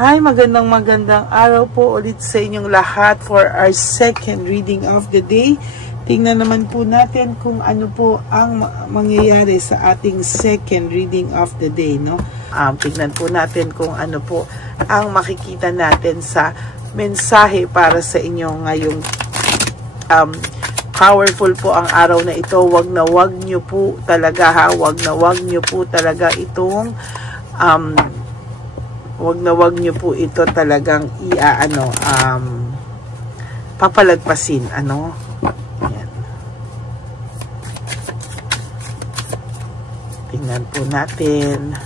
Hi, magandang araw po ulit sa inyong lahat for our second reading of the day. Tingnan naman po natin kung ano po ang mangyayari sa ating second reading of the day, no? Tingnan po natin kung ano po ang makikita natin sa mensahe para sa inyo ngayong powerful po ang araw na ito. Wag nyo po talaga wag nyo po talaga itong wag nyo po ito talagang papalagpasin, ano? Yan. Tingnan po natin.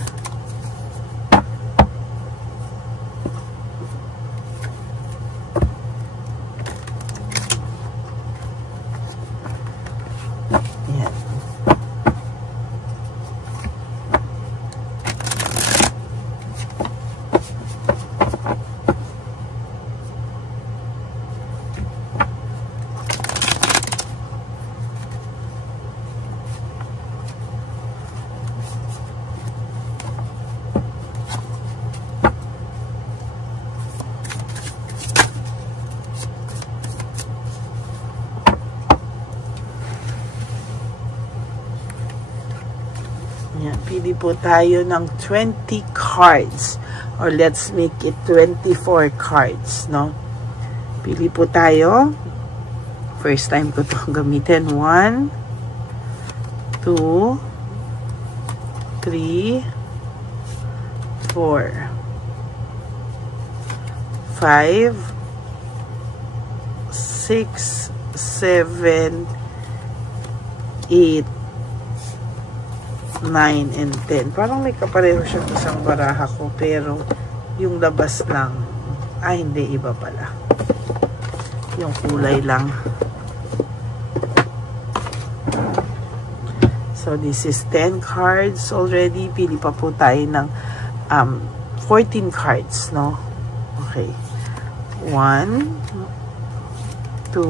Pili po tayo ng 20 cards or let's make it 24 cards, no? Pili po tayo. First time ko itong gamitin. 1, 2, 3, 4, 5, 6, 7, 8, 9 and 10. Parang may kapareho siya sa isang baraha ko, pero yung labas lang, hindi, iba pala. Yung kulay lang. So this is 10 cards already. Pili pa po tayo ng 14 cards, no? Okay. 1, 2,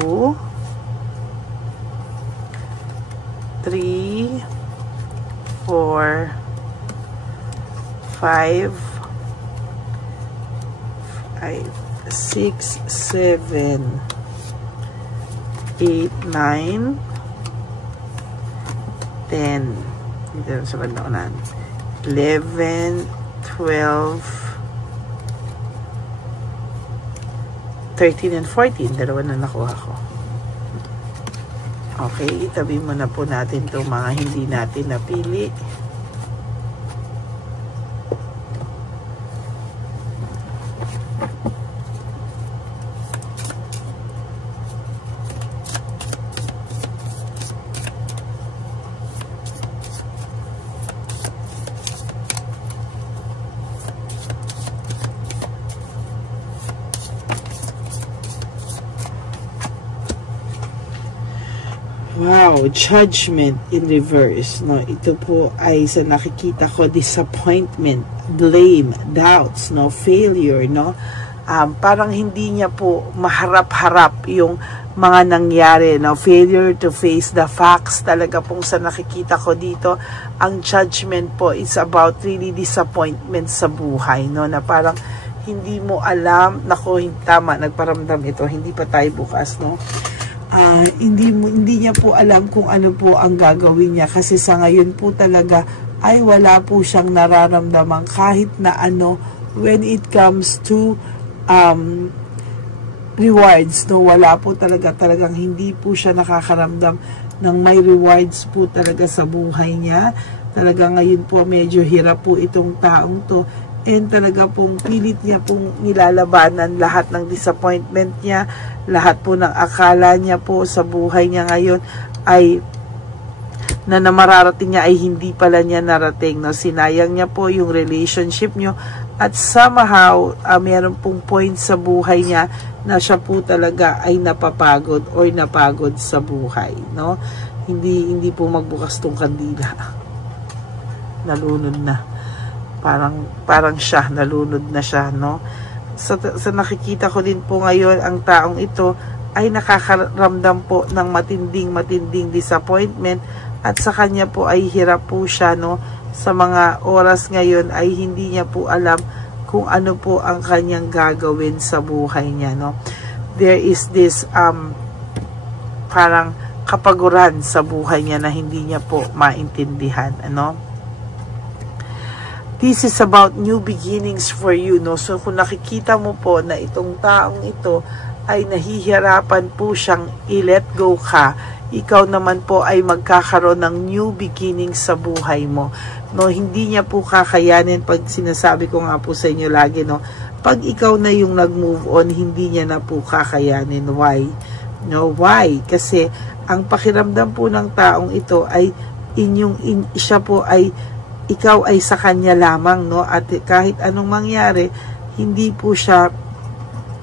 3, 4, 5, 6, 7, 8, 9, 10. Dito sa bandang 11, 12, 13, and 14. Dalawa na nakuha ko. Okay, itabi muna po natin itong mga hindi natin napili. Wow, judgment in reverse, no? Ito po ay sa nakikita ko, disappointment, blame, doubts, no? Failure, no? Parang hindi niya po maharap-harap yung mga nangyari, no? Failure to face the facts. Talaga pong sa nakikita ko dito, ang judgment po is about really disappointment sa buhay, no? Na parang hindi mo alam, nako, tama, nagparamdam ito, hindi pa tayo bukas, no? Hindi niya po alam kung ano po ang gagawin niya, kasi sa ngayon po talaga ay wala po siyang nararamdaman kahit na ano when it comes to rewards, no? Wala po talagang hindi po siya nakakaramdam ng may rewards po talaga sa buhay niya. Talaga ngayon po medyo hirap po itong taong to, and talaga pong pilit niya pong nilalabanan lahat ng disappointment niya, lahat po ng akala niya po sa buhay niya ngayon ay na mararating niya ay hindi pala niya narating, no? Sinayang niya po yung relationship niyo, at somehow meron pong point sa buhay niya na siya po talaga ay napapagod or napagod sa buhay, no? Hindi po magbukas tong kandila. Nalunod na. Parang siya, nalunod na siya, no? Sa nakikita ko din po ngayon, ang taong ito ay nakakaramdam po ng matinding disappointment, at sa kanya po ay hirap po siya, no? Sa mga oras ngayon ay hindi niya po alam kung ano po ang kanyang gagawin sa buhay niya, no? There is this parang kapaguran sa buhay niya na hindi niya po maintindihan, ano? This is about new beginnings for you, no? So kung nakikita mo po na itong taong ito ay nahihirapan po siyang i-let go ka, ikaw naman po ay magkakaroon ng new beginnings sa buhay mo, no? Hindi niya po kakayanin, pag sinasabi ko nga po sa inyo lagi, no? Pag ikaw na yung nag-move on, hindi niya na po kakayanin. Why? No, why? Kasi ang pakiramdam po ng taong ito ay siya po ay ikaw ay sa kanya lamang, no? At kahit anong mangyari, hindi po siya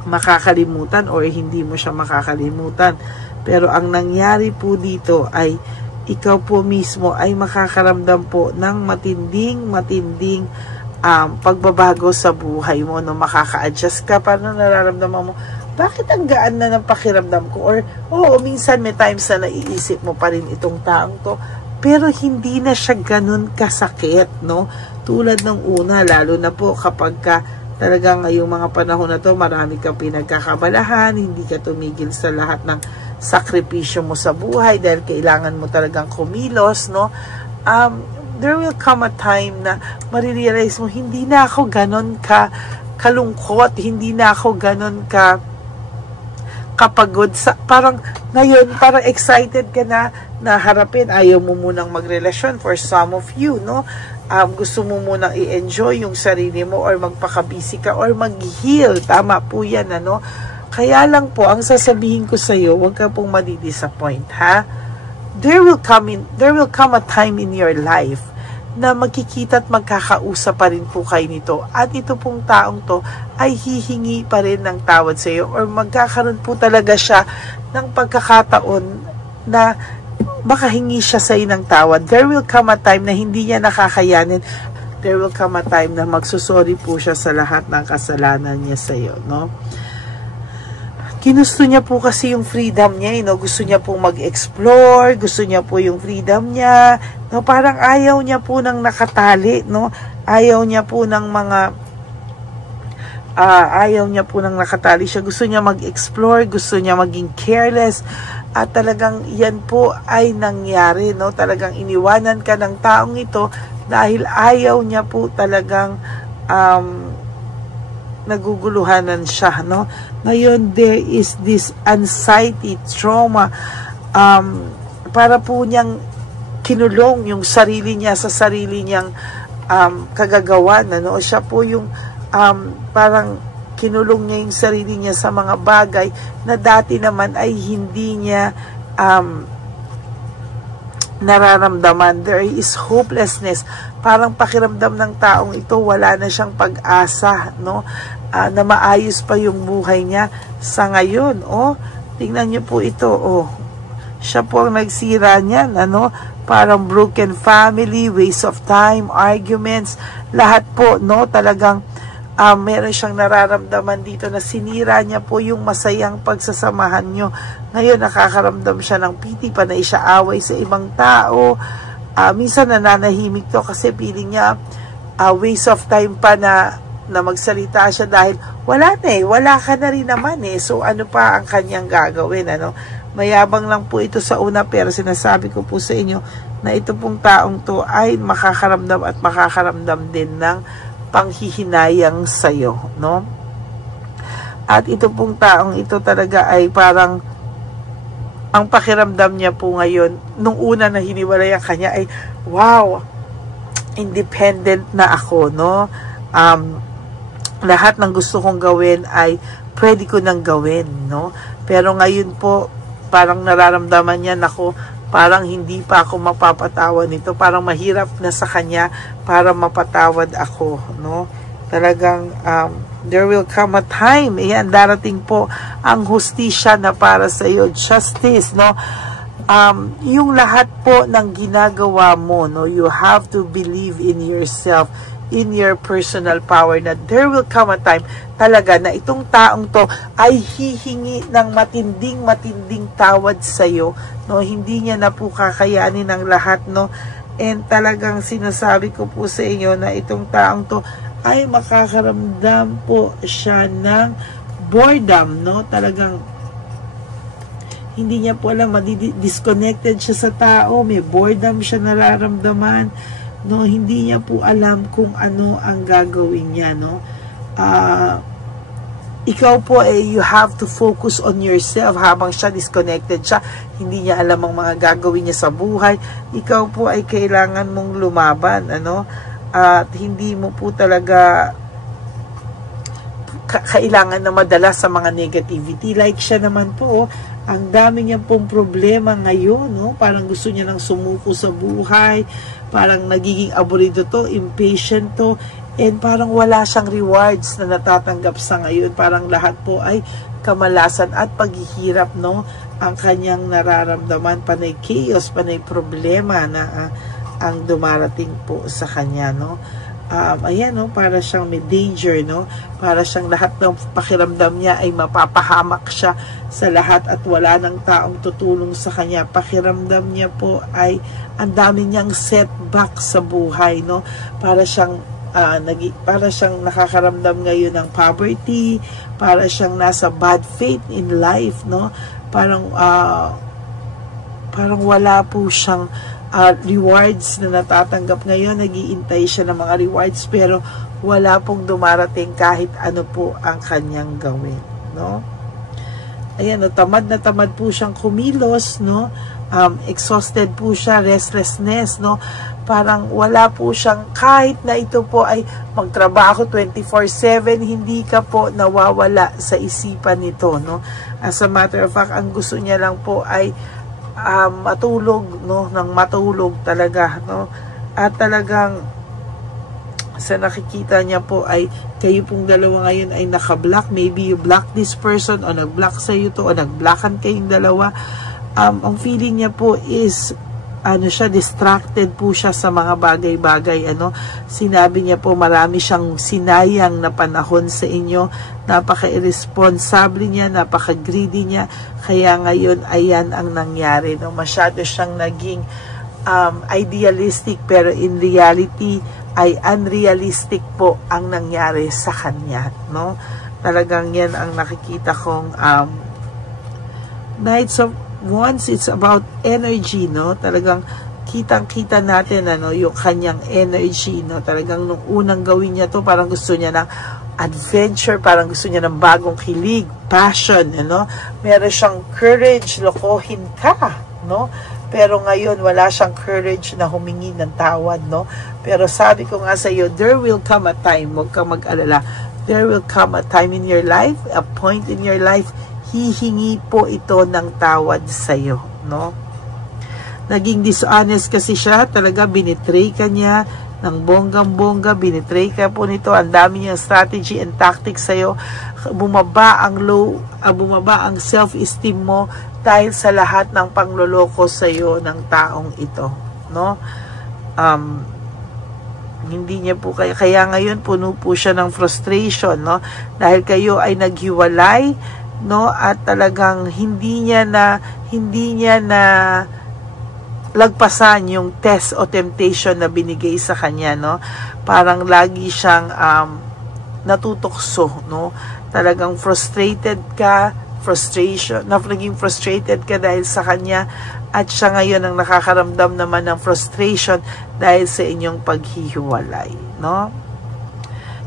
makakalimutan or hindi mo siya makakalimutan. Pero ang nangyari po dito ay ikaw po mismo ay makakaramdam po ng matinding pagbabago sa buhay mo, no? Makaka-adjust ka. Paano nararamdaman mo? Bakit ang gaan na ng pakiramdam ko? Or, minsan may times na naiisip mo pa rin itong taong to, pero hindi na siya ganun kasakit, no? Tulad ng una, lalo na po kapag ka talagang ngayong mga panahon na to, marami kang pinagkakabalahan, hindi ka tumigil sa lahat ng sakripisyo mo sa buhay dahil kailangan mo talagang kumilos, no? There will come a time na marirealize mo, hindi na ako ganon kalungkot, hindi na ako ganon kapagod. Parang ngayon, parang excited ka na harapin. Ayaw mo munang magrelasyon for some of you, no? Gusto mo munang i-enjoy yung sarili mo or magpakabisi ka or mag-heal. Tama po yan, ano? Kaya lang po, ang sasabihin ko sa iyo, huwag ka pong madi-disappoint, ha? There will come a time in your life na magkikita at magkakausap pa rin po kayo nito. At ito pong taong to ay hihingi pa rin ng tawad sa iyo or magkakaroon po talaga siya ng pagkakataon na makahingi siya sa iyo ng tawad. There will come a time na hindi niya nakakayanin. There will come a time na magsusorry po siya sa lahat ng kasalanan niya sa iyo, no? Ginusto niya po kasi yung freedom niya, no? Gusto niya po mag-explore, gusto niya po yung freedom niya, no? Parang ayaw niya po ng nakatali, no? Ayaw niya po ng nakatali siya. Gusto niya mag-explore, gusto niya maging careless, at talagang yan po ay nangyari, no? Talagang iniwanan ka ng taong ito dahil ayaw niya po talagang naguguluhanan siya, no? Ngayon, there is this anxiety, trauma, para po niyang kinulong yung sarili niya sa sarili niyang kagagawan, ano? Siya po yung parang kinulong niya yung sarili niya sa mga bagay na dati naman ay hindi niya nararamdaman. There is hopelessness. Parang pakiramdam ng taong ito, wala na siyang pag-asa, no? Na maayos pa yung buhay niya sa ngayon. Tingnan niyo po ito, siya po ang nagsira niyan, ano? Parang broken family, waste of time, arguments, lahat po, no? Talagang meron siyang nararamdaman dito na sinira niya po yung masayang pagsasamahan nyo. Ngayon, nakakaramdam siya ng piti, panay siya away sa ibang tao. Minsan nananahimik to kasi feeling niya waste of time pa na magsalita siya dahil wala ka na rin naman eh. So ano pa ang kanyang gagawin, ano? Mayabang lang po ito sa una, pero sinasabi ko po sa inyo na ito pong taong to ay makakaramdam din ng panghihinayang sa'yo, no? At ito pong taong ito talaga ay parang ang pakiramdam niya po ngayon, nung una na hiniwalay ang kanya ay, wow, independent na ako, no? Lahat ng gusto kong gawin ay pwede ko nang gawin, no? Pero ngayon po, parang nararamdaman niya, nako, parang hindi pa ako mapapatawad nito. Parang mahirap na sa kanya para mapatawad ako, no? Talagang there will come a time, darating po ang hustisya na para sa iyo, justice, no? Yung lahat po ng ginagawa mo, no, you have to believe in yourself, in your personal power, na there will come a time talaga na itong taong to ay hihingi ng matinding tawad sa iyo, no? Hindi niya na po kakayanin ang lahat, no? And talagang sinasabi ko po sa inyo na itong taong to ay makakaramdam po siya ng boredom, no? Talagang hindi niya po alam, disconnected siya sa tao, may boredom siya nararamdaman, no? Hindi niya po alam kung ano ang gagawin niya, no? Ikaw po you have to focus on yourself habang siya disconnected siya, hindi niya alam ang mga gagawin niya sa buhay. Ikaw po ay kailangan mong lumaban, ano? At hindi mo po talaga kailangan na madala sa mga negativity. Like siya naman po, ang dami niya pong problema ngayon, no? Parang gusto niya nang sumuko sa buhay, parang nagiging aburido to, impatient to, and parang wala siyang rewards na natatanggap sa ngayon. Parang lahat po ay kamalasan at paghihirap, no? Ang kanyang nararamdaman, panay chaos, panay problema na ang dumarating po sa kanya, no? Ayan, no, para siyang may danger, no? Para siyang lahat ng pakiramdam niya ay mapapahamak siya sa lahat at wala ng taong tutulong sa kanya. Pakiramdam niya po ay ang dami niyang setback sa buhay, no? Para siyang nakakaramdam ngayon ng poverty, para siyang nasa bad faith in life, no? Parang wala po siyang rewards na natatanggap ngayon. Nag-iintay siya ng mga rewards pero wala pong dumarating kahit ano po ang kanyang gawin, no? Ayan, no, tamad na tamad po siyang kumilos, no? Exhausted po siya, restlessness, no? Parang wala po siyang, kahit na ito po ay magtrabaho 24/7, hindi ka po nawawala sa isipan nito, no? As a matter of fact, ang gusto niya lang po ay matulog, no? Nang matulog talaga, no? At talagang sa nakikita niya po ay kayo pong dalawa ngayon ay naka-block. Maybe you block this person o nag-block sa iyo to o nag-blockan kayong dalawa. Ang feeling niya po is siya, distracted po siya sa mga bagay-bagay, ano? Sinabi niya po marami siyang sinayang na panahon sa inyo. Napaka-irresponsible niya, napaka-greedy niya. Kaya ngayon, ayan ang nangyari, no? Masyado siyang naging idealistic, pero in reality ay unrealistic po ang nangyari sa kanya, no? Talagang yan ang nakikita kong Knights of Wands. It's about energy, no? Talagang kitang-kita natin, ano, yung kanyang energy, no? Talagang nung unang gawin niya to, parang gusto niya ng adventure, parang gusto niya ng bagong kilig, passion, ano? Meron siyang courage, lokohin ka, no? Pero ngayon, wala siyang courage na humingi ng tawad, no? Pero sabi ko nga sa iyo, there will come a time, huwag kang mag-alala, there will come a time in your life, a point in your life, hihingi po ito ng tawad sa iyo, no? Naging dishonest kasi siya, talaga binitray ka niya ng bonggang-bongga, binitray ka po nito, ang dami niyang strategy and tactics sa iyo, bumaba ang self-esteem mo dahil sa lahat ng pangloloko sa iyo ng taong ito, no? Hindi niya po kaya ngayon puno po siya ng frustration, no? Dahil kayo ay naghiwalay, no? At talagang hindi niya na lagpasan yung test o temptation na binigay sa kanya, no? Parang lagi siyang natutokso, no? Talagang naging frustrated ka dahil sa kanya, at siya ngayon ang nakakaramdam naman ng frustration dahil sa inyong paghihiwalay, no?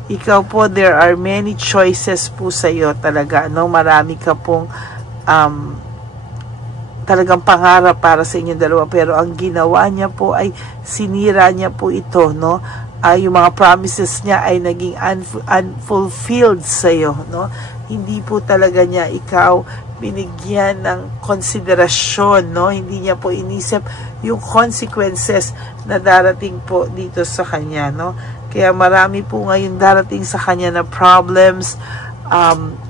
Ikaw po, there are many choices po sa iyo talaga, no? Marami ka pong talagang pangarap para sa inyong dalawa, pero ang ginawa niya po ay sinira niya po ito, no? Yung mga promises niya ay naging unfulfilled sa iyo, no? Hindi po talaga niya ikaw binigyan ng konsiderasyon, no? Hindi niya po inisip yung consequences na darating po dito sa kanya, no? Kaya marami po ngayon darating sa kanya na problems,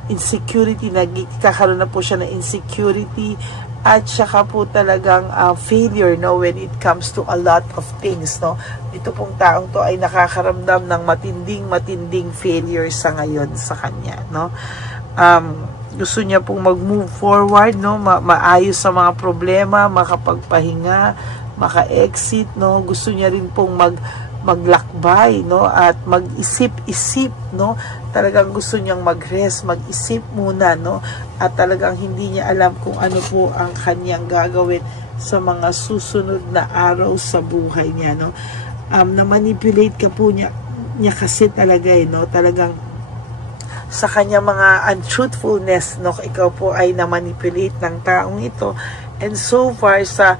insecurity, nagkakaroon na po siya ng insecurity, at saka po talagang failure, no, when it comes to a lot of things, no? Ito pong taong to ay nakakaramdam ng matinding failure sa ngayon sa kanya, no? Gusto niya pong mag-move forward, no? Maayos sa mga problema, makapagpahinga, maka-exit, no? Gusto niya rin pong maglakbay, no, at mag-isip-isip, no, talagang gusto niyang mag-rest, mag-isip muna, no, at talagang hindi niya alam kung ano po ang kanyang gagawin sa mga susunod na araw sa buhay niya, no. Na-manipulate ka po niya kasi talaga, no, talagang sa kanya mga untruthfulness, no, ikaw po ay na-manipulate ng taong ito, and so far sa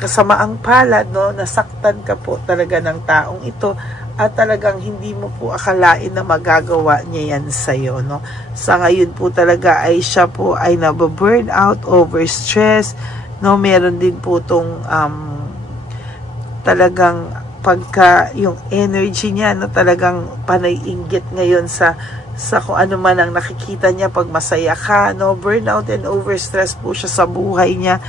kasamaang palad, no, nasaktan ka po talaga ng taong ito at talagang hindi mo po akalain na magagawa niya yan sa'yo, no. Sa ngayon po talaga ay siya po ay nababurn out, overstress, no. Meron din po itong talagang pagka yung energy niya, no, talagang panay-inggit ngayon sa kung ano man ang nakikita niya pag masaya ka, no. Burnout and overstress po siya sa buhay niya.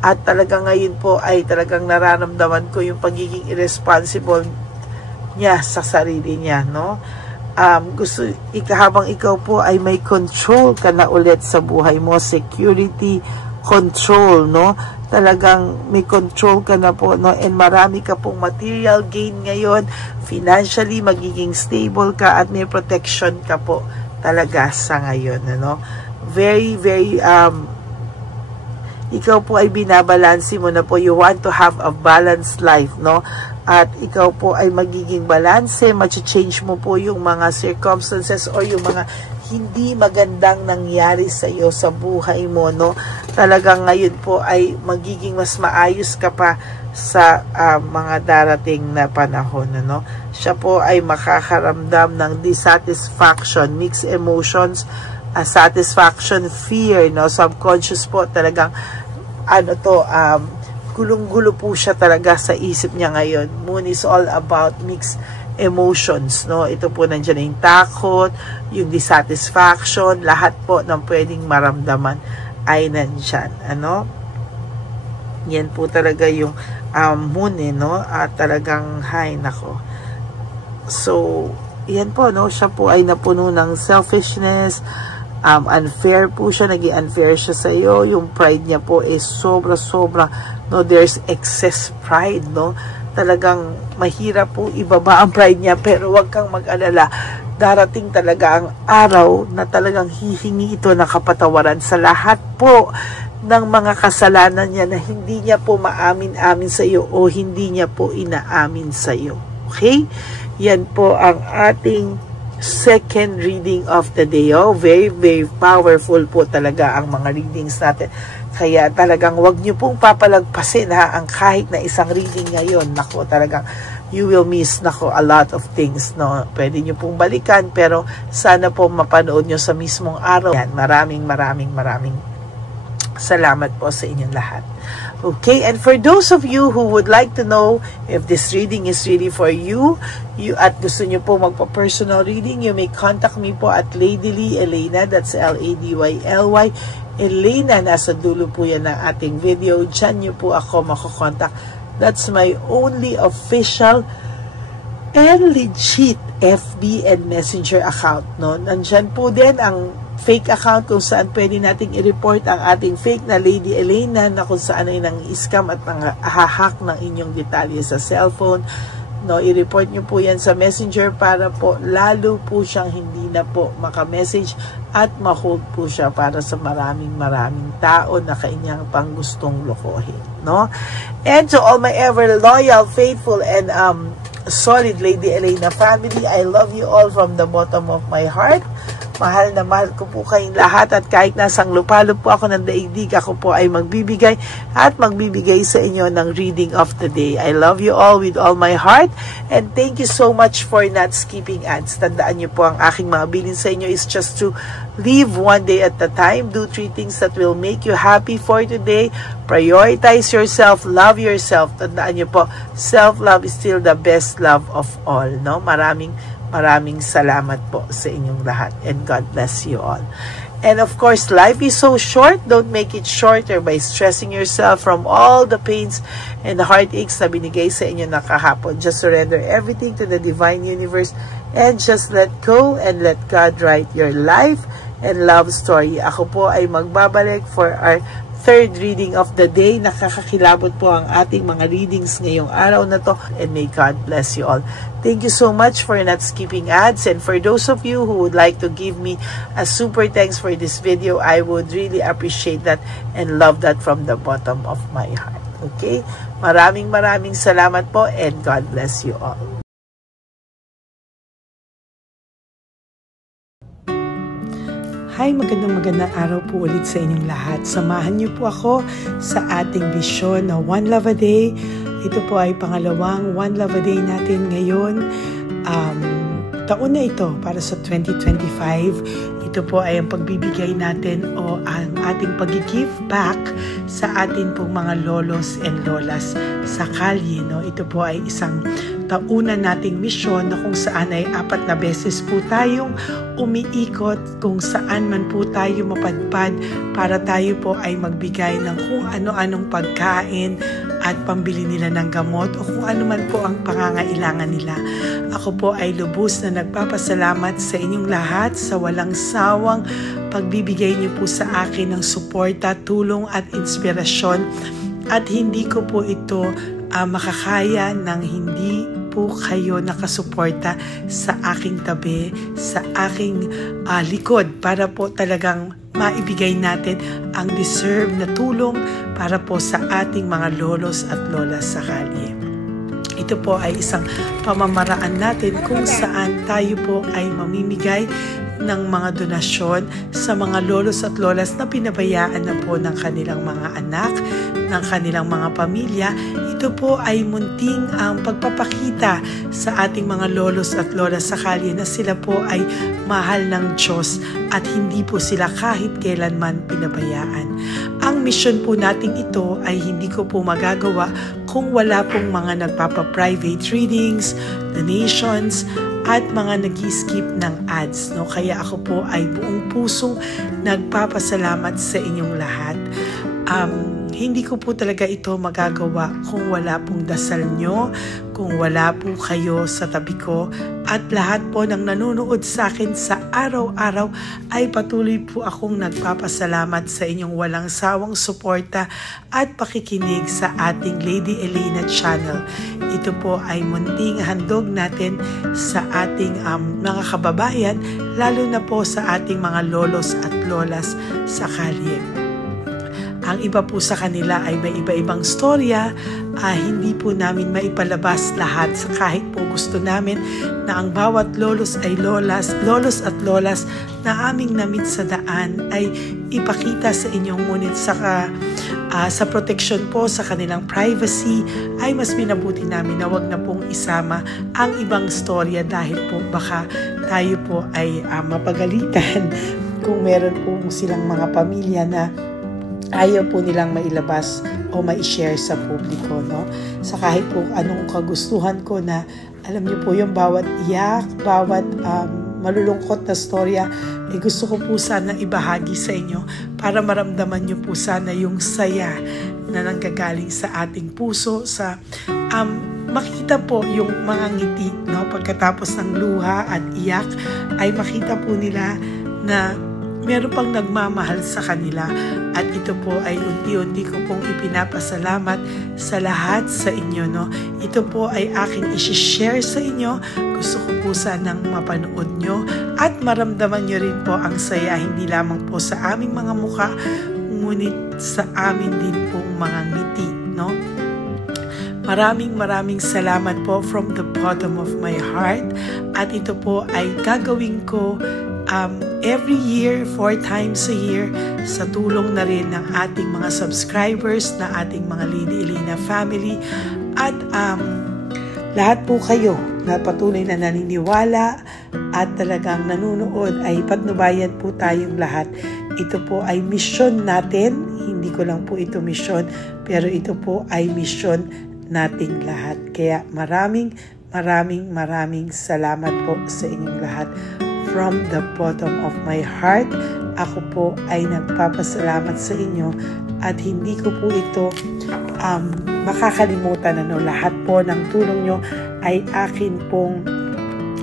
At talagang ngayon po ay talagang nararamdaman ko yung pagiging irresponsible niya sa sarili niya, no. Habang ikaw po ay may control ka na ulit sa buhay mo, security, control, no. Talagang may control ka na po, no, and marami ka pong material gain ngayon, financially magiging stable ka at may protection ka po talaga sa ngayon, no. Very, very, ikaw po ay binabalansi mo na po. You want to have a balanced life, no? At ikaw po ay magiging balanse, ma-change mo po yung mga circumstances o yung mga hindi magandang nangyari sa iyo sa buhay mo, no? Talagang ngayon po ay magiging mas maayos ka pa sa mga darating na panahon, no? Siya po ay makakaramdam ng dissatisfaction, mixed emotions, satisfaction, fear, no? Subconscious po talagang gulong-gulo po siya talaga sa isip niya ngayon. Moon is all about mixed emotions, no. Ito po nandiyan yung takot, yung dissatisfaction, lahat po ng pwedeng maramdaman ay nandiyan, ano. Yan po talaga yung moon, no, at talagang nako. So yan po, no, siya po ay napuno ng selfishness, unfair po siya, naging unfair siya sa iyo. Yung pride niya po is sobra-sobra, no. There's excess pride, no. Talagang mahirap po ibaba ang pride niya, pero wag kang mag-alala, darating talaga ang araw na talagang hihingi ito ng kapatawaran sa lahat po ng mga kasalanan niya na hindi niya po maamin-amin sa iyo o hindi niya po inaamin sa iyo. Okay? Yan po ang ating second reading of the day. Oh, very, very powerful po talaga ang mga readings natin. Kaya talagang wag nyo pong papalagpasin, ang kahit na isang reading ngayon. Nako, talagang you will miss, a lot of things, no. Pwede nyo pong balikan, pero sana po mapanood nyo sa mismong araw. Yan, maraming salamat po sa inyong lahat. Okay, and for those of you who would like to know if this reading is really for you at gusto nyo po magpa-personal reading, you may contact me po at Ladyly Elena, that's Ladyly Elena, nasa dulo po yan ng ating video. Diyan nyo po ako makokontak. That's my only official and legit FB and Messenger account, no. Nandyan po din ang fake account kung saan pwede nating i-report ang ating fake na Lady Elena na kung saan ay nang-scam at nang-hack ng inyong detalye sa cellphone, no. I-report nyo po yan sa Messenger para po lalo po siyang hindi na po makamessage at ma-hold po siya para sa maraming tao na kanyang pang gustong lokohin, no. And to all my ever loyal, faithful, and solid Lady Elena family, I love you all from the bottom of my heart. Mahal na mahal ko po kayong lahat, at kahit nasang lupalop po ako ng daigdig, ako po ay magbibigay sa inyo ng reading of the day. I love you all with all my heart, and thank you so much for not skipping ads. Tandaan niyo po, ang aking mga bilin sa inyo is just to live one day at a time. Do 3 things that will make you happy for today. Prioritize yourself, love yourself. Tandaan niyo po, self-love is still the best love of all, no? Maraming salamat po sa inyong lahat, and God bless you all. And of course, life is so short. Don't make it shorter by stressing yourself from all the pains and heartaches na binigay sa inyo na kahapon. Just surrender everything to the divine universe and just let go and let God write your life and love story. Ako po ay magbabalik for our third reading of the day. Nakakakilabot po ang ating mga readings ngayong araw na to, and may God bless you all. Thank you so much for not skipping ads, and for those of you who would like to give me a super thanks for this video, I would really appreciate that and love that from the bottom of my heart. Okay? Maraming salamat po, and God bless you all. Hi, magandang araw po ulit sa inyong lahat. Samahan niyo po ako sa ating vision na One Love a Day. Ito po ay pangalawang One Love a Day natin ngayon. Taon na ito para sa 2025. Ito po ay ang pagbibigay natin o ang ating pag-give back sa atin pong mga lolos and lolas sa kalye. No? Ito po ay isang taunan nating misyon na kung saan ay 4 na beses po tayong umiikot kung saan man po tayo mapadpad para tayo po ay magbigay ng kung ano-anong pagkain at pambili nila ng gamot o kung ano man po ang pangangailangan nila. Ako po ay lubos na nagpapasalamat sa inyong lahat sa walang sawang pagbibigay niyo po sa akin ng suporta, tulong at inspirasyon, at hindi ko po ito makakaya ng hindi po kayo nakasuporta sa aking tabi, sa aking likod para po talagang maibigay natin ang deserve na tulong para po sa ating mga lolos at lolas sa kalye. Ito po ay isang pamamaraan natin kung saan tayo po ay mamimigay ng mga donasyon sa mga lolos at lolas na pinabayaan na po ng kanilang mga anak, ng kanilang mga pamilya. Ito po ay munting ang pagpapakita sa ating mga lolos at lolas sa kalye na sila po ay mahal ng Diyos at hindi po sila kahit kailanman pinabayaan. Ang mission po nating ito ay hindi ko po magagawa kung wala pong mga nagpapa-private readings, donations, at mga nag-skip ng ads. No? Kaya ako po ay buong pusong nagpapasalamat sa inyong lahat. Hindi ko po talaga ito magagawa kung wala pong dasal nyo, kung wala po kayo sa tabi ko, at lahat po ng nanonood sa akin sa araw-araw ay patuloy po akong nagpapasalamat sa inyong walang sawang suporta at pakikinig sa ating Lady Elena channel. Ito po ay munting handog natin sa ating mga kababayan, lalo na po sa ating mga lolos at lolas sa kalye. Ang iba po sa kanila ay may iba-ibang storya, hindi po namin maipalabas lahat kahit po gusto namin na ang bawat lolos at lolas na aming namit sa daan ay ipakita sa inyong, ngunit sa protection po sa kanilang privacy ay mas minabuti namin na wag na pong isama ang ibang storya dahil po baka tayo po ay mapagalitan kung meron po silang mga pamilya na ayaw po nilang mailabas o ma-share sa publiko, no? Sa kahit po anong kagustuhan ko na, alam niyo po yung bawat iyak, bawat malulungkot na storya, gusto ko po sana ibahagi sa inyo para maramdaman niyo po sana yung saya na nanggagaling sa ating puso, sa makita po yung mga ngiti, no? Pagkatapos ng luha at iyak ay makita po nila na meron pang nagmamahal sa kanila, at ito po ay unti-unti ko pong ipinapasalamat sa lahat sa inyo, no? Ito po ay aking i-share sa inyo. Gusto ko po sanang mapanood nyo at maramdaman nyo rin po ang saya, hindi lamang po sa aming mga muka, ngunit sa amin din pong mga ngiti, no? Maraming salamat po from the bottom of my heart, at ito po ay gagawin ko every year, 4 times a year, sa tulong na rin ng ating mga subscribers, na ating mga Lady Elena family, at lahat po kayo na patuloy na naniniwala at talagang nanonood, ay patnubayan po tayong lahat. Ito po ay mission natin, hindi ko lang po ito mission, pero ito po ay mission nating lahat. Kaya maraming salamat po sa inyong lahat. From the bottom of my heart, ako po ay nagpapasalamat sa inyo, at hindi ko po ito makakalimutan. Lahat po ng tulong nyo ay akin pong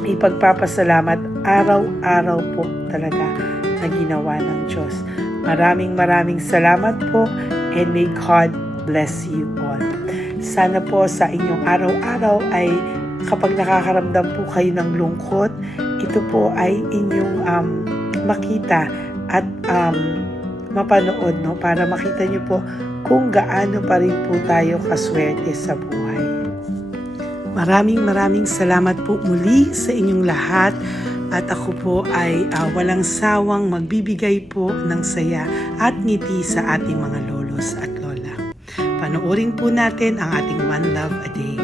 ipagpapasalamat araw-araw po talaga na ginawa ng Diyos. Maraming salamat po, and may God bless you all. Sana po sa inyong araw-araw ay kapag nakakaramdam po kayo ng lungkot, ito po ay inyong makita at mapanood, no? Para makita nyo po kung gaano pa rin po tayo kaswerte sa buhay. Maraming salamat po muli sa inyong lahat. At ako po ay walang sawang magbibigay po ng saya at ngiti sa ating mga lolos at lola. Panoorin po natin ang ating One Love a Day.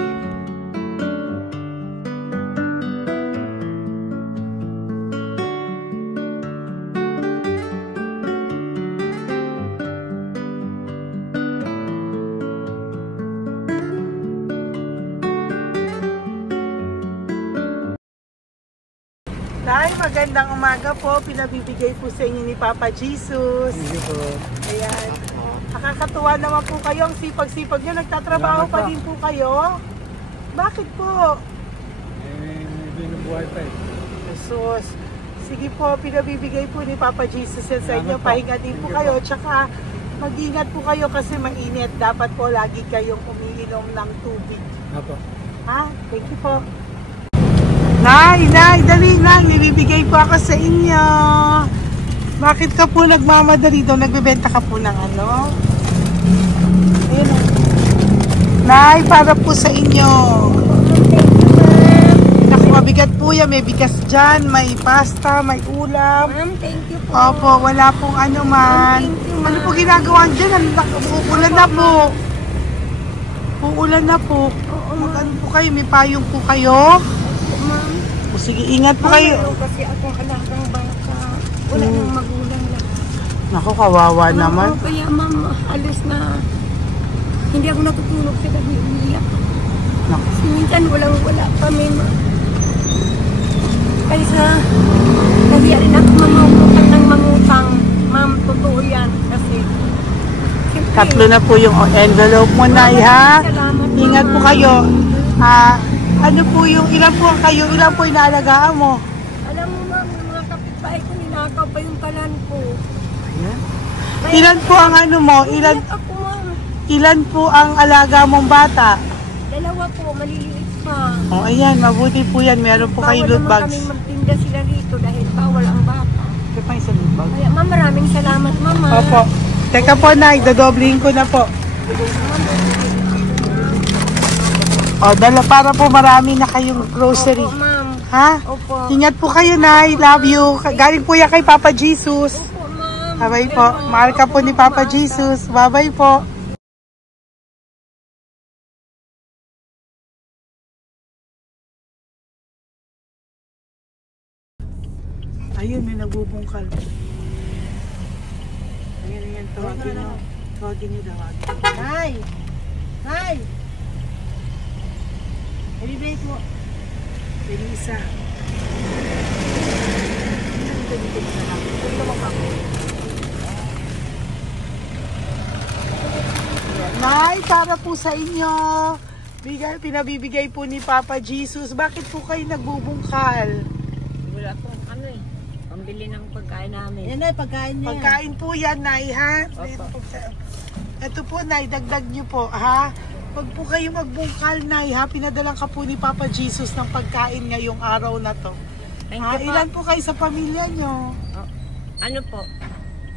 Nay, magandang umaga po. Pinabibigay po sa inyo ni Papa Jesus. Thank you po. Ayan. Nakakatuwa naman po kayo. Ang sipag-sipag nyo. Nagtatrabaho pa din po kayo. Bakit po? May binubuhay pa eh. Jesus. Sige po, pinabibigay po ni Papa Jesus yan sa inyo. Pahinga din po kayo. Tsaka mag-ingat po kayo kasi mainit. Dapat po lagi kayong umiinom ng tubig. Apo. Ha? Thank you po. Nay, dali na. Nilibigay po ako sa inyo. Bakit ka po nagmamadali daw? Nagbebenta ka po ng ano? Ayun o. Nay, para po sa inyo. Naku, mabigat po yan. May bigas dyan, may pasta, may ulam. Ma'am, thank you po. Opo, wala pong ano man. Ano po ginagawa dyan? Uulan na po. Uulan na po. Mag-ano po kayo? May payong po kayo? Ma'am. O sige, ingat po kayo. Kasi akong alagang bata. Wala nang magulang lang. Naku, kawawa naman. Kaya ma'am, halos na hindi ako natutulog sa gabi. Umiyak. Naku. Minsan wala kami ma'am. Kaya sa nahiya rin ako mamangutang ng mangutang. Ma'am, totoo yan. Kasi siyempre, Tatlo na po yung envelope mo, Nay, ha? salamat, Ingat po ma'am. kayo. Ano po yung, ilan po kayo, ilan po inaalagaan mo? Alam mo ma'am, yung mga kapitbahay ko, ninakaw pa yung kalan ko. Ilan po ang ano mo? Umiyak ako ma'am. Ilan po ang alaga mong bata? Dalawa po, maliliit pa. O, ayan, mabuti po yan. Meron po kayo loot Bawal naman bags. kaming magtinda sila rito dahil bawal ang bata. Ito pa yung sa loot bag. Kaya ma'am, maraming salamat mama. Opo. Teka po, Nay, dodoblihin ko na po. O, dala para po marami na kayong grocery. Opo ma'am. Ha? Opo. Ingat po kayo, Nay. Love you. Galing po yan kay Papa Jesus. Opo ma'am. Bye-bye po. Mahal ka po ni Papa Jesus. Bye-bye po. Ayun, may nagbubungkal. Ayan. Tawagin nyo. Tawagin nyo daw. Nay! Nay! Ibibigay mo. Elisa. Nay, para po sa inyo. Pinabibigay po ni Papa Jesus. Bakit po kayo nagbubungkal? Wala po kami. Pambili ng pagkain namin. Yan ay pagkain niya. Pagkain po yan, Nay, ha? Ito po, Nay, dagdag nyo po, ha? Pag po kayo magbungkal, Nay, ha? Pinadalang ka po ni Papa Jesus ng pagkain ngayong araw na to. Thank Ha? you po. Ilan po kayo sa pamilya nyo? Oh, ano po?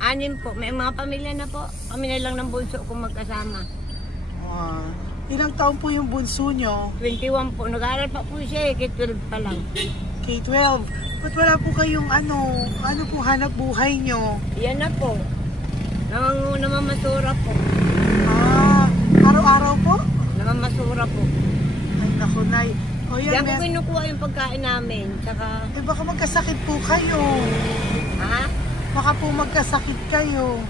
6 po. May mga pamilya na po. Kami na lang ng bunso kung magkasama. Ilang taon po yung bunso nyo? 21 po. Nag-aaral pa po siya eh. K-12 pa lang. K-12. Ba't wala po kayong ano po hanap buhay nyo? Yan na po. Namamasura po. Araw-araw po? Namamasura po. Ay, naku, Nay. O Diyan yan, ko kinukuha yung pagkain namin. Tsaka, baka magkasakit po kayo. ha? Baka po magkasakit kayo.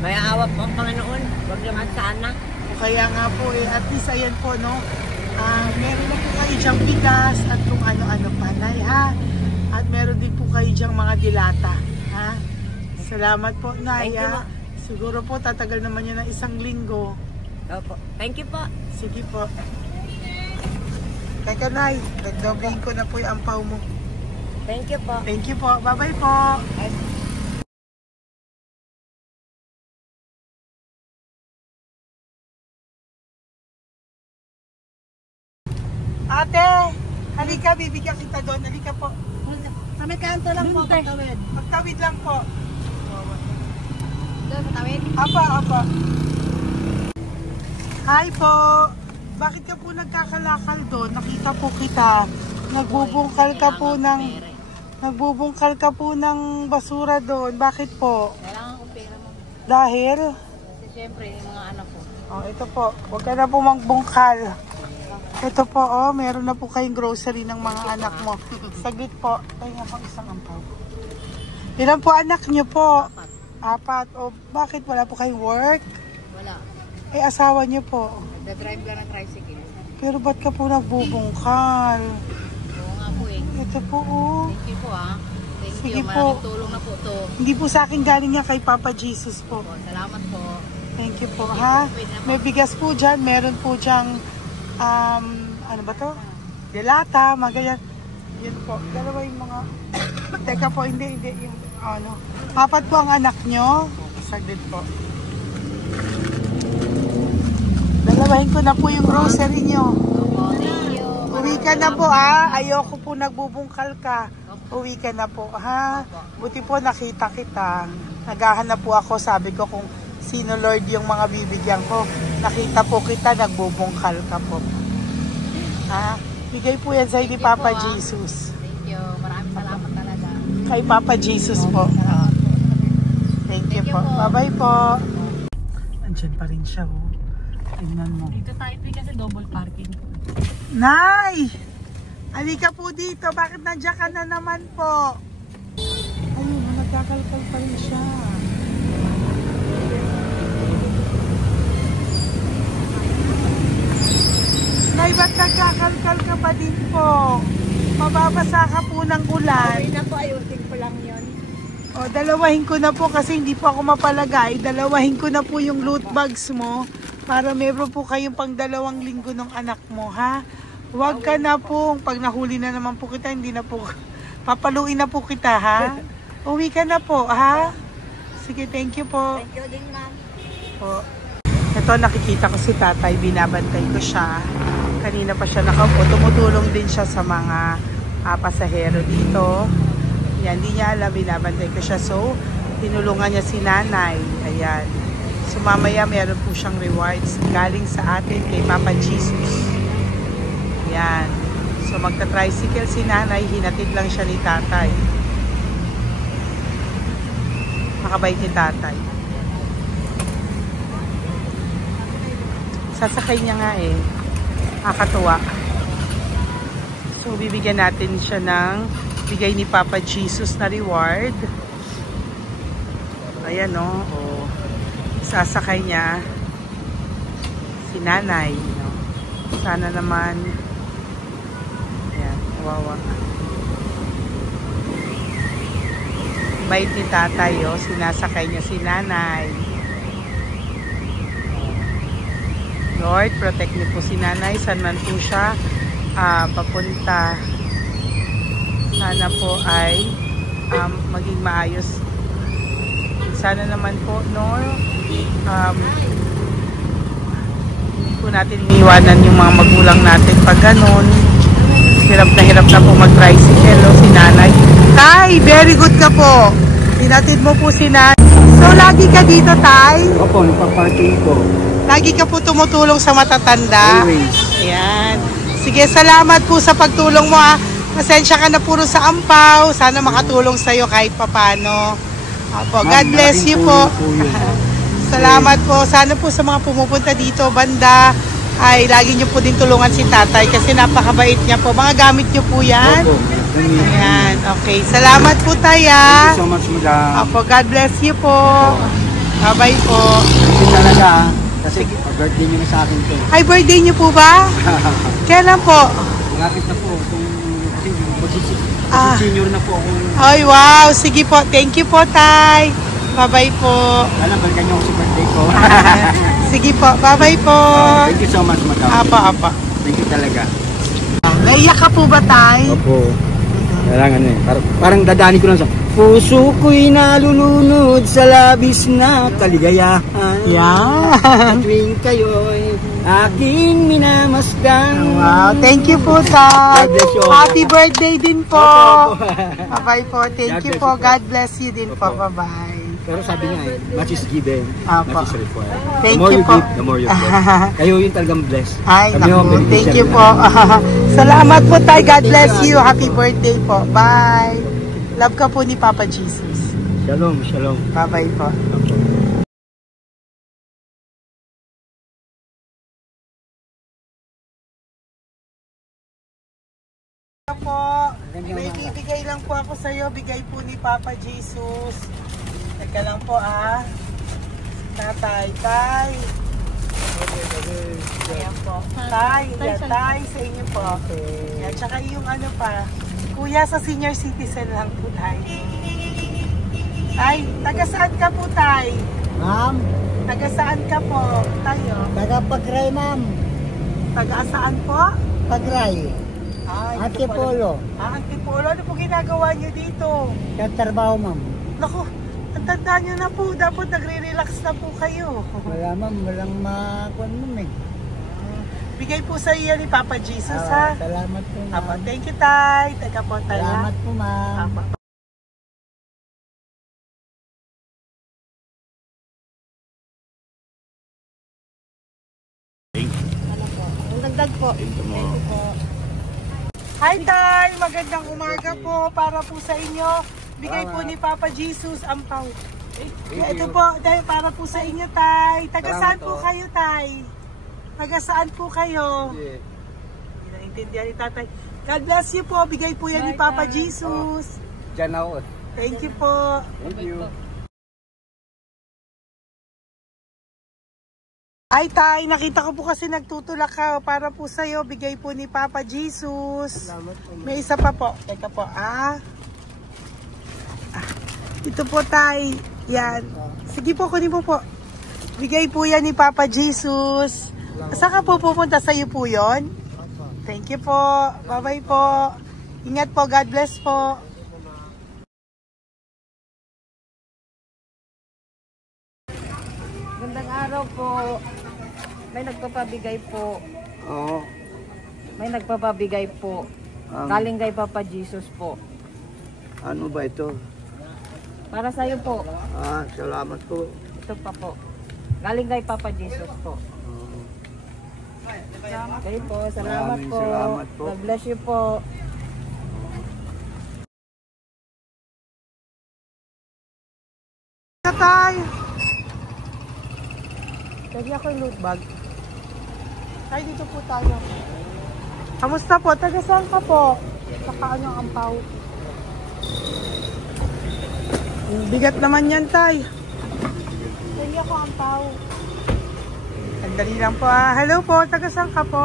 May awa po ang Panginoon. Huwag naman sana. O kaya nga po, at least ayan po, no? Meron na po kayo dyang bigas at kung ano-ano pa, Nay, ha? At meron din po kayo dyang mga dilata, ha? Salamat po, Nay, Thank you, ha? Siguro po, tatagal naman yun ng 1 linggo. Opo. Thank you po. Sige po. Teka, Nay, nagdobling ko na po yung ampaw mo. Thank you po. Thank you po. Bye-bye po. Ay, Ate, halika, bibigyan kita doon. Halika po. Sa may kanto lang po, pagtawid. Pagtawid lang po. Doon, patawid? Apa. Hi po. Bakit ka po nagkakalakal doon? Nakita po kita. Nagbubungkal ka po ng basura doon. Bakit po? Kailangan kong pera mo. Dahil? Kasi syempre, yung mga anak ko. Oh, ito po. Huwag ka na po magbungkal. Ito po, oh. Meron na po kayong grocery ng mga anak mo. Saglit po. Tayo nga pang isang ampaw. Ilan po anak niyo po? 4. O, bakit wala po kayong work? Wala. Eh, asawa niyo po. Nagdadrive lang ng tricycle. Pero ba't ka po nagbubungkal? Oo nga po eh. Ito po, oh. Thank you po ah. Thank Sige you. po. Maraming tulong na po to. Hindi po sa akin galing yan kay Papa Jesus po. Salamat po. Thank you po, ha? May bigas po dyan. Meron po dyang, ano ba to? Delata, mga ganyan. Yan po. Dalawa yung mga... Teka po, hindi. Yung, ano. 4 po ang anak nyo. Saglit po. Dalawahin ko na po yung grocery nyo. Uwi ka na po, ha? Ayoko po nagbubungkal ka. Uwi ka na po, ha? Buti po nakita kita. Naghahanap po ako, sabi ko kung sino Lord yung mga bibigyan ko. Nakita po kita, nagbubungkal ka po. Ha? Bigay po yan sa'yo ni Papa Jesus. Thank you. Maraming salamat talaga. Kay Papa Jesus po. Thank you po. Bye-bye po. Andyan pa rin siya, oh. Tingnan mo. Dito tayo kasi double parking. Nay! Halika po dito. Bakit nandiyan ka na naman po? Ayun, nagkakalkal pa rin siya. Nay, ba't nagkakalkal ka pa din po? Mababasa ka po ng ulan. Okay na po, ayusin ko lang yun. O, dalawahin ko na po kasi hindi po ako mapalagay. Dalawahin ko na po yung loot bags mo para meron po kayong pang 2 linggo ng anak mo, ha? Huwag ka na po. Pag nahuli na naman po kita, hindi na po. Papaluin na po kita, ha? Uwi ka na po, ha? Sige, thank you po. Thank you din, ma'am. Po. Ito, nakikita ko si tatay. Binabantay ko siya. Kanina pa siya nakaupo. Tumutulong din siya sa mga pasahero dito. Yan, hindi niya alam. Binabantay ko siya. So, tinulungan niya si nanay. Ayan. So, mamaya meron po siyang rewards galing sa atin kay Papa Jesus. Yan. So, magta-tricycle si nanay. Hinatid lang siya ni tatay. Makabait ni tatay. Sasakay niya nga eh. Nakakatuwa. So, bibigyan natin siya ng bigay ni Papa Jesus na reward. Ayan, no? O, sasakay niya si nanay. No? Sana naman. Ayan, wawa. Bait ni tatay, oh. Sinasakay niya si nanay. Lord, protect niyo po si nanay. Saan man po siya papunta. Sana po ay maging maayos. Sana naman po, no? Hindi po natin iniwanan yung mga magulang natin pag ganun. Hirap na po mag-tricycle, no? Si nanay. Tay, very good ka po. Tinatid mo po si nanay. So, lagi ka dito, Tay? Opo, nagpa-parking ko. Lagi ka po tumutulong sa matatanda. Always. Ayan. Sige, salamat po sa pagtulong mo, ha. Pasensya ka na puro sa ampaw. Sana makatulong sa'yo kahit papano. Apo, God bless you po. Salamat po. Sana po sa mga pumupunta dito, banda, ay lagi nyo po din tulungan si tatay kasi napakabait niya po. Mga gamit nyo po yan. Opo. Ayan, okay. Salamat po tayo. Thank you so much, madam. Apo, God bless you po. Bye-bye po. Kasi talaga, kasi birthday nyo na sa akin to. Ay, birthday niyo po ba? Kailan po? Malapit na po. Kasi senior na po ako. Ay, wow. Sige po. Thank you po, Tay. Bye-bye po. Alam, balikan nyo ako sa birthday ko. Sige po. Bye-bye po. Thank you so much, madam. Apa. Thank you talaga. Naiyak ka po ba, Tay? Opo. Kailangan eh. Parang dadaanin ko lang sa puso ko'y nalulunod sa labis na kaligayahan. Yan. Tuwing kayo'y aking minamasdan. Wow, thank you po, Tay. God bless you. Happy birthday din po. Opo. Bye-bye po. Thank you po. God bless you din po. Bye-bye. Pero sabi niya much is given, Apo. much is required. Thank The more you you po. give, the more you get. Kayo yung talagang blessed. Ay, Kami yung naku. Thank beneficiary you na. po. Salamat po, Tay. God bless you. Happy birthday po. Bye. Love ka po ni Papa Jesus. Shalom, shalom. Bye-bye po. Po, may bibigay lang po ako sa iyo, bigay po ni Papa Jesus. Teka lang po Tatay, Tay. Ayan po. Tay, Tay sa inyo po. Yan, tsaka yung ano pa, Kuya sa senior citizen lang po, Tay. Tay, taga saan ka po, Tay? Ma'am, Taga saan ka po, Tayo? taga Pagray, ma'am. Taga saan po? Pagray. Ay, Antipolo. Antipolo. Ano po ginagawa nyo dito? Nagtrabaho, ma'am. Naku, ang tanda nyo na po. Dapat nagre-relax na po kayo. Wala, ma'am. Walang makuan, ma'am eh. Bigay po sa iyo ni Papa Jesus, ha? Salamat po, ma'am. Apo, thank you, Tay. Teka po, Tay. Salamat po, ma'am. Apo. Ang dagdag po. Thank you po. Hi, Tay! Magandang umaga po para po sa inyo. Bigay po ni Papa Jesus ang pau. Ito po, dahil para po sa inyo, Tay. Taga saan po kayo, Tay? Taga saan po kayo? Hindi naintindihan ni Tatay. God bless you po. Bigay po yan ni Papa Jesus. Diyan ako. Thank you po. Thank you. Ay, Tay, nakita ko po kasi nagtutulak ka para po sa'yo. Bigay po ni Papa Jesus. May isa pa po. Teka po, ito po, Tay. Yan. Sige po, kunin po po. Bigay po yan ni Papa Jesus. Saan ka po pupunta? Sa'yo po yun? Thank you po. Bye-bye po. Ingat po. God bless po. Magandang araw po. May nagpapabigay po. Oo. May nagpapabigay po. Galing kay Papa Jesus po. Ano ba ito? Para sa iyo po. Salamat po. Ito pa po. Galing kay Papa Jesus po. Okay po. Salamat Maraming po. salamat po. God bless you po. Tay! Lagi ako yung loot bag. Tay, dito po tayo. Kamusta po? Taga saan ka po? Saka anyong ampaw. Bigat naman yan, Tay. Lagi ako ampaw. Sandali lang po, Hello po, taga saan ka po?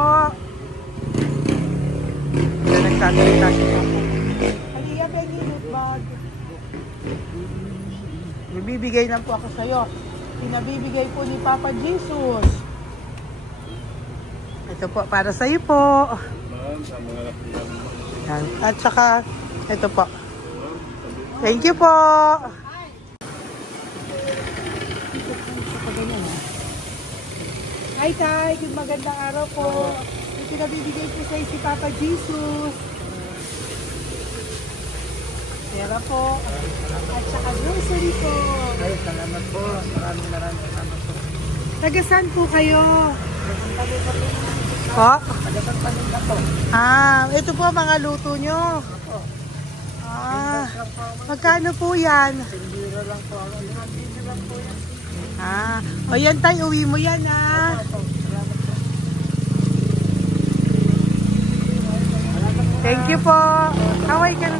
Nagsasalita siya po. Halika, Benny, loot bag. Bibigay lang po ako sa'yo. Pinabibigay po ni Papa Jesus. Ito po, para sa'yo po. Yan. At saka, ito po. Thank you po. Hi, Tay. Good magandang araw po. May pinabibigay po sa'yo si Papa Jesus. Pera po. At saka grocery po. Ay, salamat po. Maraming salamat po. Taga saan po kayo? Po? Ito po mga luto nyo. Magkano po yan? O yan, Tay, uwi mo yan, Thank you po. Kaway ka na.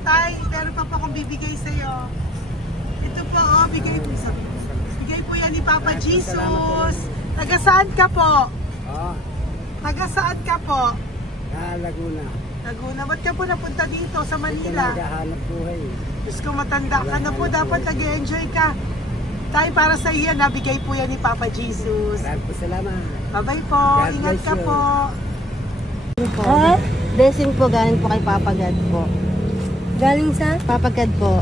Tay, meron pa po akong bibigay sa'yo. Ito po, bigay po yan ni Papa Jesus. Taga saan ka po? Taga saan ka po? Laguna. Laguna. Ba't ka po napunta dito sa Manila? Naghahanap buhay. Diyos ko, matanda ka na po. Dapat nag-enjoy ka. Tay, para sa iyo, nabigay po yan ni Papa Jesus. Maraming salamat. Bye-bye po. God Ingat bless ka you. po. Po. Ha? Blessing po galing po kay Papa God po. Galing sa? Papa God po.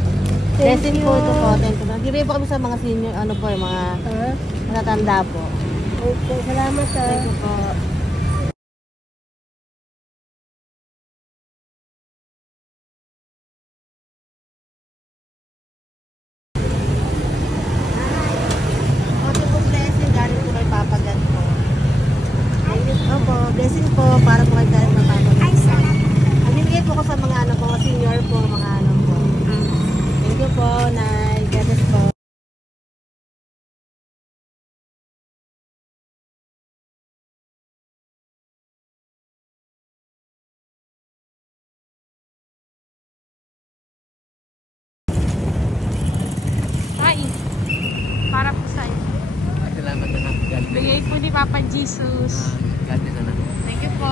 Thank Blessing you. po ito po. Thank you. Nagbibigay po kami sa mga senior, ano po, yung mga Ha? matatanda po. Okay, salamat ha. Thank you po. Okay po, blessing galing po kay Papa God po. Thank you po. Blessing po para po kay galing kay Papa God. Nagbibigay po ko sa mga ano po, senior po, mga ano po. Thank you po, Nay. God bless po. Ay, para po sa'yo. Salamat na. Bigay po ni Papa Jesus. God bless na. Thank you po.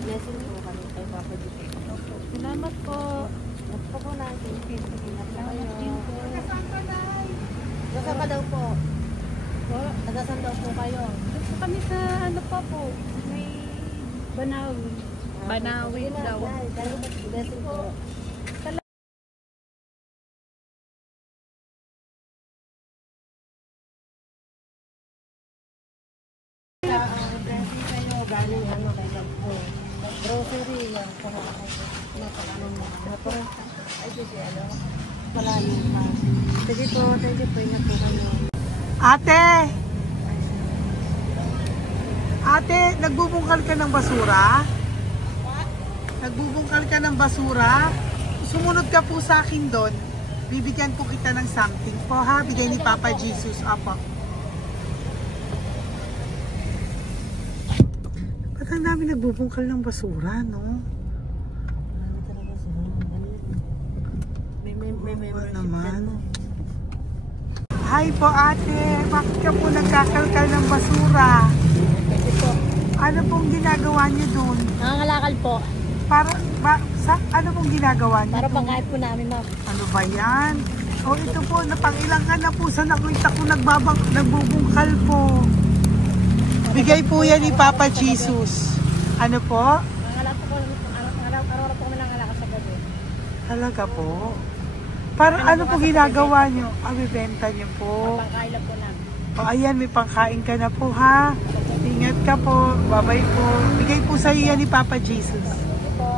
Blessing po kami kay Papa Jesus. Salamat po. Ito po natin. Nasaan ka daw po? Nasaan daw po kayo? Gusto kami sa ano pa po. May Banawi. Banawi daw. Blessing po. Blessing kayo. Galing ano kay Lagpo. Grocery. Yan. Napakano mo. Ay, kasi ano. Malalim pa. Sige po. Thank you po. Ingat po kayo. Ate! Ate, nagbubungkal ka ng basura? Nagbubungkal ka ng basura? Sumunod ka po sa akin doon. Bibigyan po kita ng something po ha. Bigay ni Papa Jesus. Apo. Ba't ang dami nagbubungkal ng basura, no? Marami talaga sila. May Ano membership naman? din. Hi po ate. Bakit ka po nagkakalkal ng basura? Kasi po, Ano pong ginagawa niyo doon? nangangalakal po. Ano pong ginagawa niyo Para doon? pangkain po namin, ma'am. Ano ba yan? O ito po, napangilang ka na po sa nakita ko nagbubungkal po. Bigay po yan ni Papa Jesus. Ano po? Nangangalakal po araw-araw po kami nangangalakal sa gabi. Talaga po? Para ano po ginagawa niyo? Bibenta niyo po. Pangkain lang po namin. O ayan, may pangkain ka na po ha. Ingat ka po. Bye-bye po. Bigay po sa iyo yan ni Papa Jesus. Ito po.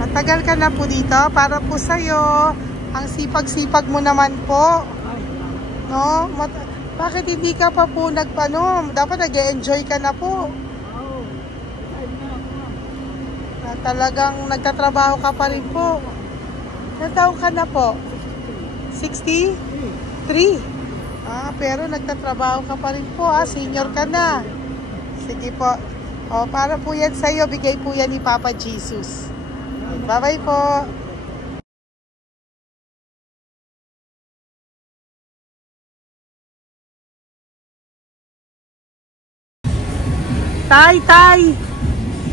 Matagal ka na po dito para po sa'yo. Ang sipag-sipag mo naman po. No? Bakit hindi ka pa po nagpano? Dapat nag-e-enjoy ka na po. Na talagang nagtatrabaho ka pa rin po. Ilang taon ka na po? 63? Pero nagtatrabaho ka pa rin po. Senior ka na. Sige po. O, para po yan sa'yo. Bigay po yan ni Papa Jesus. Bye-bye po.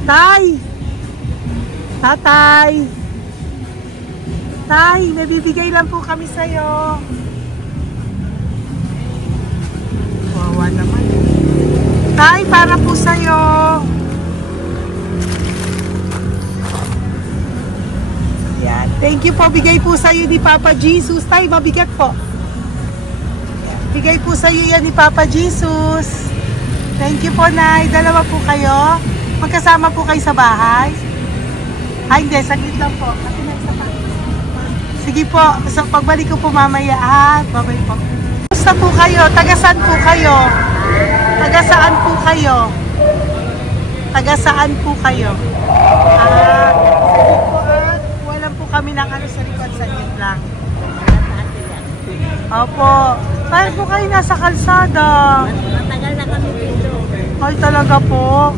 Tay! Tatay! Tay, may bibigay lang po kami sa'yo. Wawa naman. Tay, para po sa'yo. Yan. Thank you po. Bigay po sa'yo ni Papa Jesus. Tay, mabigat po. Yan. Bigay po sa'yo yan ni Papa Jesus. Thank you po, Nay. Dalawa po kayo. Magkasama po kayo sa bahay. Ay, hindi. Saglit lang po. Kasi sige po. So, pagbalik ko po mamaya, ha? Bye-bye po. Gusto po kayo? Taga-saan po kayo? Taga-saan po kayo? Taga-saan po kayo? Sige po, walang po kami ng ano sa likod. Saglit lang. Opo. Paano po kayo nasa kalsada? Matagal na kami dito. Ay, talaga po.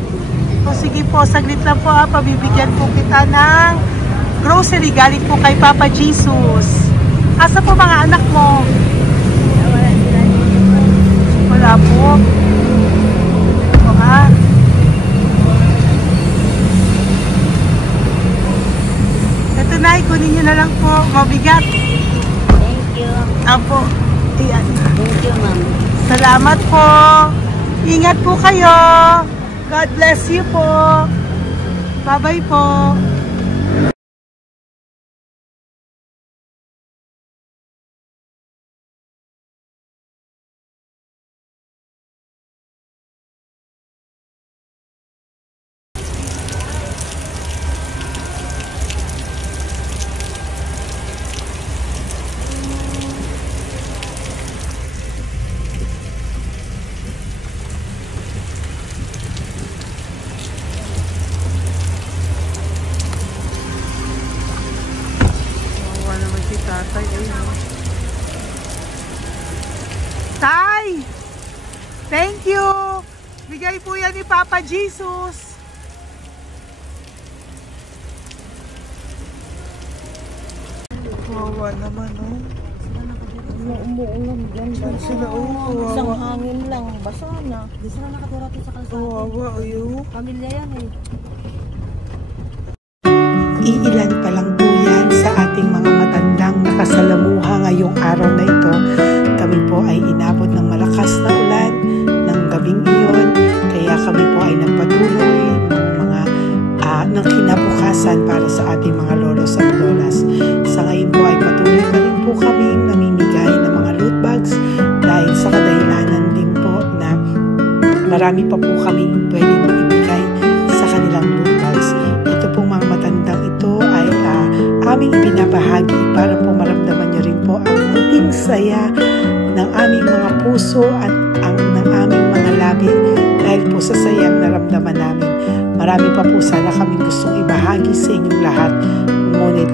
So, sige po, saglit lang po ha. Pabibigyan po kita ng grocery galing po kay Papa Jesus. Asa po mga anak mo? wala po. O ha? Ito na, ikunin nyo na lang po. Mabigat. Thank you. Apo. Ayan. Thank you, ma'am. Salamat po. Ingat po kayo. God bless you po. Bye-bye po. Tatay, ayun. Tay! Thank you! Bigay po yan ni Papa Jesus. Kawawa naman, oh. Umuulan dyan. Saan sila, oh? Isang Kawawa. hangin lang. Basa na. Di sila nakatira dito sa kalsada. Kawawa, ayun. Pamilya yan eh. Iilan pa lang po yan sa ating mga matandang nakasalamuha ngayong araw na ito. Kami po ay inabot ng malakas na ulan ng gabing iyon. Kaya kami po ay nagpatuloy ng kinabukasan para sa ating mga lolos at lolas. Sa ngayon po ay patuloy pa rin po kami namimigay ng mga loot bags dahil sa kadahilanan din po na marami pa po kami pwedeng maibigay sa kanilang loot bags. Ito pong mga matandang ito ay aming ibinabahagi para po maramdaman nyo rin po ang munting saya ng aming mga puso at ng aming mga labi dahil po sa sayang naramdaman namin. Marami pa po sana kaming gustong ibahagi sa inyong lahat, ngunit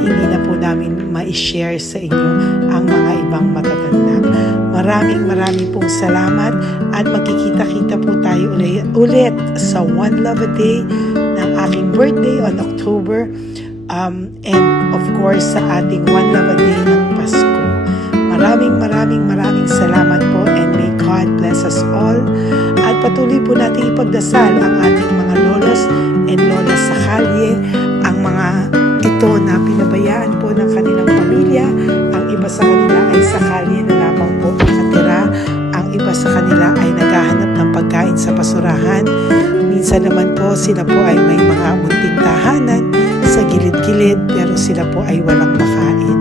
hindi na po namin ma-share sa inyo ang mga ibang matatanda. Maraming pong salamat at magkikita-kita po tayo ulit sa One Love a Day ng aking birthday on October and of course sa ating One Love a Day ng Pasko. Maraming salamat po and may God bless us all. At patuloy po natin ipagdasal ang ating mga lolos and lolas sa kalye, ang mga ito na pinabayaan po ng kanilang pamilya. Ang iba sa kanila ay sa kalye na lamang po nakatira. Ang iba sa kanila ay naghahanap ng pagkain sa basurahan. Minsan naman po sila po ay may mga munting tahanan sa gilid-gilid pero sila po ay walang makain.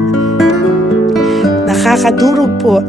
Nakakadurog po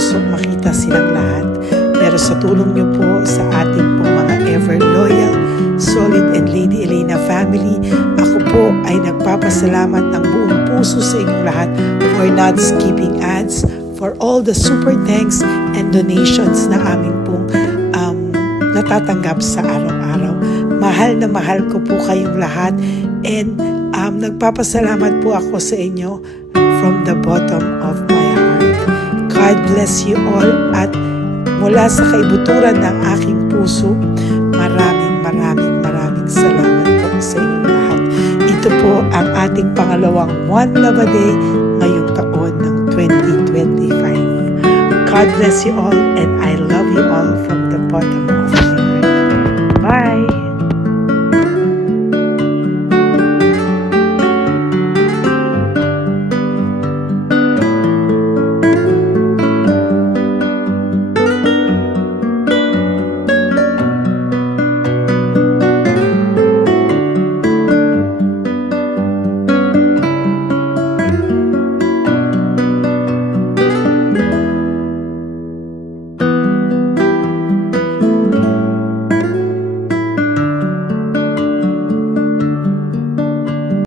pusong makita silang lahat. Pero sa tulong niyo po sa ating po mga ever loyal, solid and Lady Elena family, ako po ay nagpapasalamat ng buong puso sa inyong lahat for not skipping ads, for all the super thanks and donations na aming pong natatanggap sa araw-araw. Mahal na mahal ko po kayong lahat, and nagpapasalamat po ako sa inyo from the bottom of my heart. God bless you all, at mula sa kaibuturan ng aking puso, maraming salamat po sa inyong lahat. Ito po ang ating pangalawang One Love a Day ngayong taon ng 2025. God bless you all, and I love you all from the bottom of